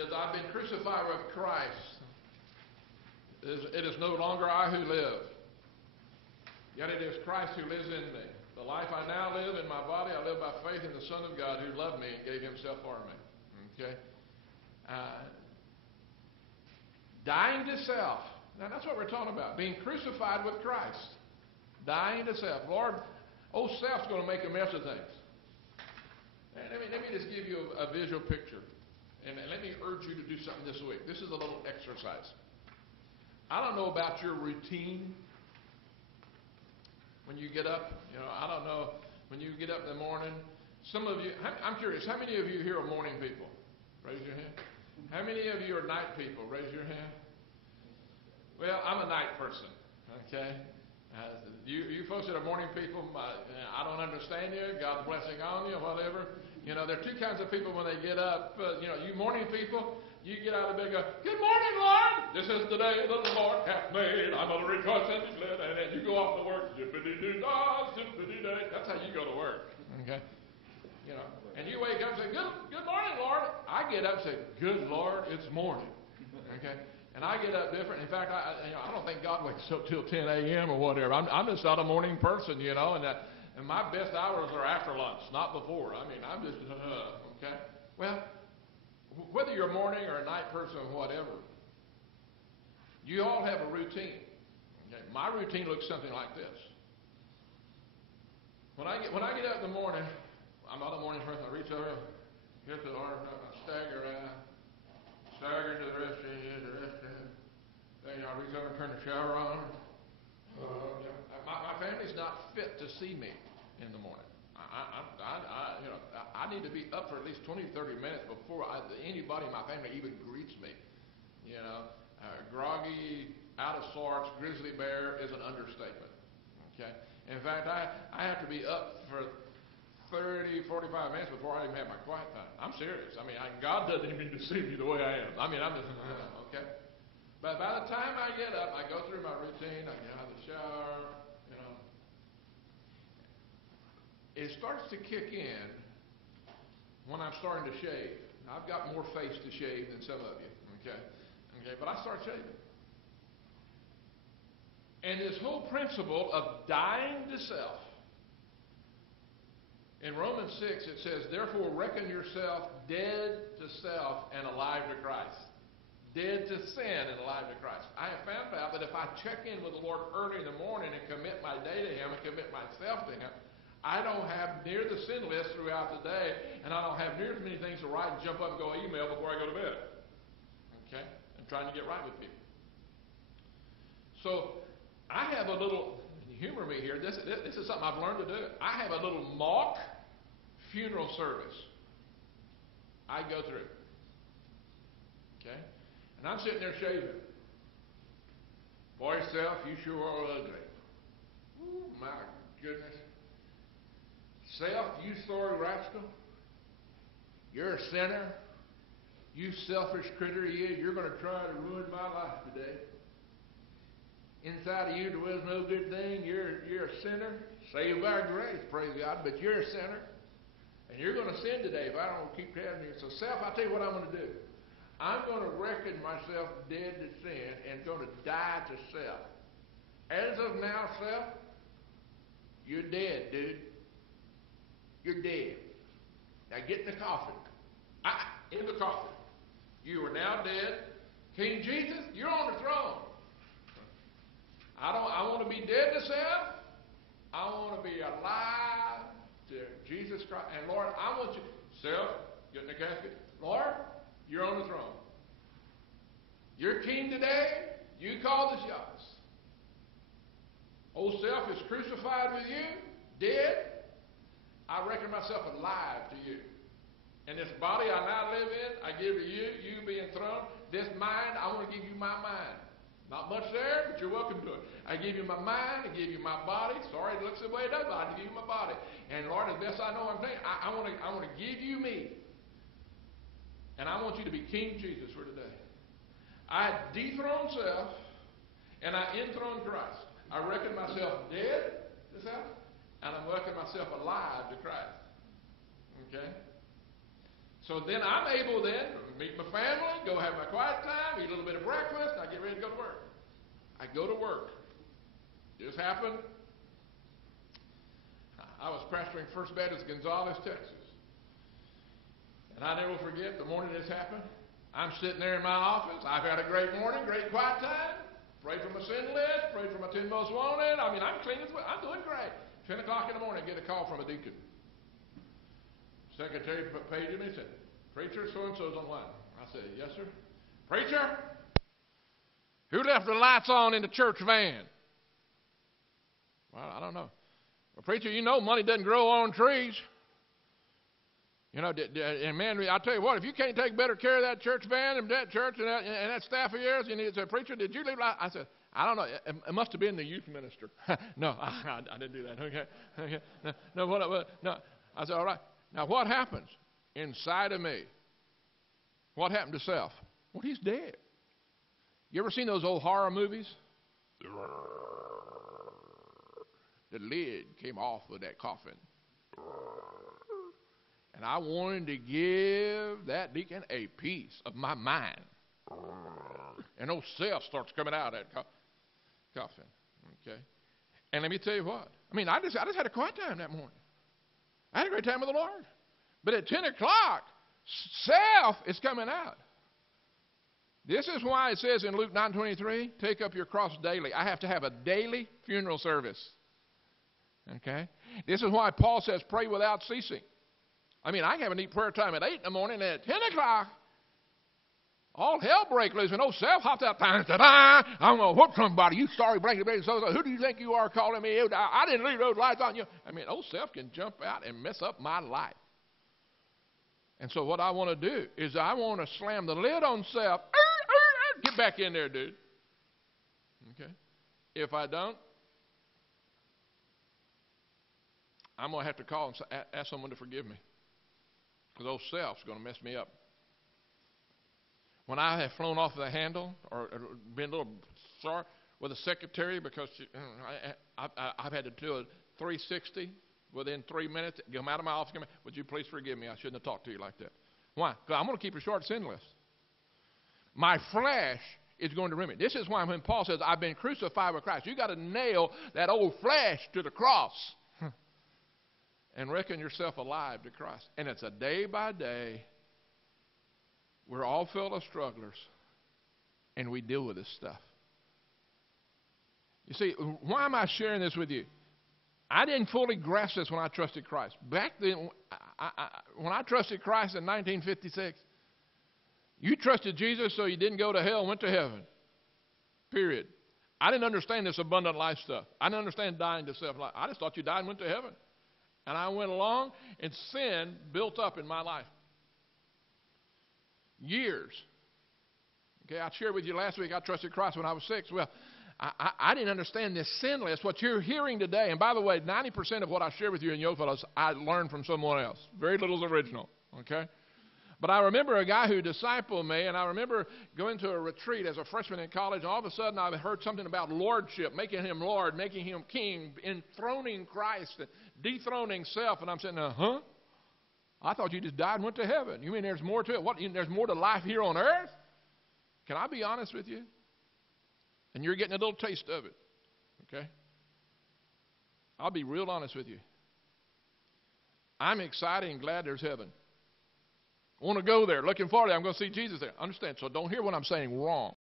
says, I've been crucified with Christ. It is no longer I who live, yet it is Christ who lives in me. The life I now live in my body, I live by faith in the Son of God who loved me and gave himself for me. Okay? Dying to self. Now that's what we're talking about. Being crucified with Christ. Dying to self. Lord, old self's going to make a mess of things. And let me just give you a visual picture. And let me urge you to do something this week. This is a little exercise. I don't know about your routine when you get up. I don't know when you get up in the morning. Some of you, I'm curious, how many of you here are morning people? Raise your hand. How many of you are night people? Raise your hand. Well, I'm a night person, okay? You folks that are morning people, I don't understand you. God's blessing on you, whatever. There are two kinds of people when they get up. You morning people, you get out of bed and go, good morning, Lord. This is the day that the Lord hath made. I'm going to rejoice and be glad. And then you go off to work. Zippity-doo-dah, zippity-day. That's how you go to work, okay? And you wake up and say, good morning, Lord. I get up and say, good Lord, it's morning, okay? And I get up different. In fact, I don't think God wakes up till 10 a.m. or whatever. I'm just not a morning person, and my best hours are after lunch, not before. I'm just, okay? Well, whether you're a morning or a night person or whatever, you all have a routine. Okay? My routine looks something like this. When I get up in the morning, I'm not a morning person. I reach over, get to the Lord, I stagger around. Stagger to the restroom. Then I reach over and turn the shower on. My family's not fit to see me in the morning. I need to be up for at least 20 to 30 minutes before anybody in my family even greets me. Groggy, out of sorts, grizzly bear is an understatement. Okay. In fact, I have to be up for 30, 45 minutes before I even have my quiet time. I'm serious. God doesn't even need to see me the way I am. I'm just, okay? But by the time I get up, I go through my routine, I get out of the shower, It starts to kick in when I'm starting to shave. Now, I've got more face to shave than some of you, okay? But I start shaving. And this whole principle of dying to self, in Romans 6, it says, therefore reckon yourself dead to self and alive to Christ. Dead to sin and alive to Christ. I have found out that if I check in with the Lord early in the morning and commit my day to Him and commit myself to Him, I don't have near the sin list throughout the day, and I don't have near as many things to write and jump up and go email before I go to bed. Okay? I'm trying to get right with people. So, I have a little, humor me here, this is something I've learned to do. I have a little mock funeral service I go through. Okay? And I'm sitting there shaving. Boy, self, you sure are ugly. Ooh, my goodness. Self, you sorry rascal. You're a sinner. You selfish critter, you're going to try to ruin my life today. Inside of you, there was no good thing. You're a sinner. Saved by grace, praise God, but you're a sinner. And you're going to sin today if I don't keep telling you. So self, I'll tell you what I'm going to do. I'm going to reckon myself dead to sin and going to die to self. As of now, self, you're dead, dude. You're dead. Now get in the coffin. In the coffin. You are now dead. King Jesus, you're on the throne. I want to be dead to self. I want to be alive to Jesus Christ. And Lord, I want you, self, get in the casket. Lord, you're on the throne. You're king today. You call the shots. Old self is crucified with you, dead. I reckon myself alive to you. And this body I now live in, I give to you, you being thrown. This mind, I want to give you my mind. Not much there, but you're welcome to it. I give you my mind, I give you my body. Sorry, it looks the way it does, but I give you my body. And Lord, as best I know I'm saying, I want to give you me. And I want you to be King Jesus for today. I dethrone self, and I enthrone Christ. I reckon myself dead to self, and I'm reckon myself alive to Christ. Okay? So then I'm able then to meet my family, go have my quiet time, eat a little bit of breakfast, and I get ready to go to work. I go to work. This happened. I was pastoring First Baptist Gonzales, Texas. And I never forget the morning this happened. I'm sitting there in my office. I've had a great morning, great quiet time. Prayed for my sin list, prayed for my 10 most wanted. I mean, I'm clean as well. I'm doing great. 10 o'clock in the morning, I get a call from a deacon. Secretary paged me and said, "Preacher, so-and-so's online." I said, "Yes, sir." "Preacher, who left the lights on in the church van?" "Well, I don't know." "Well, preacher, you know money doesn't grow on trees. You know, and man, I'll tell you what, if you can't take better care of that church van and that church and that staff of yours, you need to say, "Preacher, did you leave lights?" I said, "I don't know. It must have been the youth minister." No, I didn't do that. Okay. No. I said, "All right. Now, what happens inside of me? What happened to self?" "Well, he's dead." You ever seen those old horror movies? The lid came off of that coffin. And I wanted to give that deacon a piece of my mind. And old self starts coming out of that coffin. Okay. And let me tell you what. I mean, I just had a quiet time that morning. I had a great time with the Lord. But at 10 o'clock, self is coming out. This is why it says in Luke 9:23, take up your cross daily. I have to have a daily funeral service. Okay? This is why Paul says pray without ceasing. I mean, I have a neat prayer time at 8 in the morning, and at 10 o'clock, all hell breaks loose, and old self hopped out. I'm going to whoop somebody. You sorry, blanket, so who do you think you are calling me? I didn't leave those lights on you. I mean, old self can jump out and mess up my life. And so what I want to do is I want to slam the lid on self. Get back in there, dude. Okay? If I don't, I'm going to have to call and ask someone to forgive me. Because old self's going to mess me up. When I have flown off the handle or been a little sorry with a secretary because I've had to do a 360 within 3 minutes, come out of my office, would you please forgive me? I shouldn't have talked to you like that. Why? Because I'm going to keep a short sin list. My flesh is going to ruin me. This is why when Paul says, I've been crucified with Christ, you got to nail that old flesh to the cross. And reckon yourself alive to Christ. And it's a day by day. We're all fellow strugglers. And we deal with this stuff. You see, why am I sharing this with you? I didn't fully grasp this when I trusted Christ. Back then, when I trusted Christ in 1956, you trusted Jesus so you didn't go to hell, went to heaven. Period. I didn't understand this abundant life stuff. I didn't understand dying to self. I just thought you died and went to heaven. And I went along, and sin built up in my life. Years. Okay, I shared with you last week I trusted Christ when I was 6. Well, I didn't understand this sin list. What you're hearing today, and by the way, 90% of what I share with you in Yokefellows, I learned from someone else. Very little is original. Okay? But I remember a guy who discipled me, and I remember going to a retreat as a freshman in college, and all of a sudden I heard something about lordship, making him Lord, making him king, enthroning Christ, and dethroning self. And I'm saying, I thought you just died and went to heaven. You mean there's more to it? What? There's more to life here on earth? Can I be honest with you? And you're getting a little taste of it. Okay? I'll be real honest with you. I'm excited and glad there's heaven. I want to go there. Looking forward to it. I'm going to see Jesus there. Understand? So don't hear what I'm saying wrong.